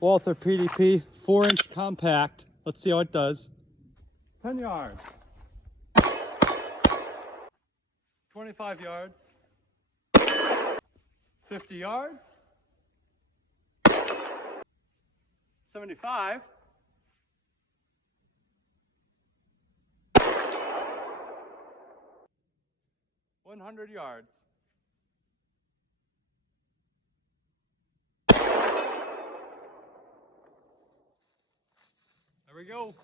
Walther PDP 4-inch compact. Let's see how it does. 10 yards. 25 yards. 50 yards. 75. 100 yards. There we go.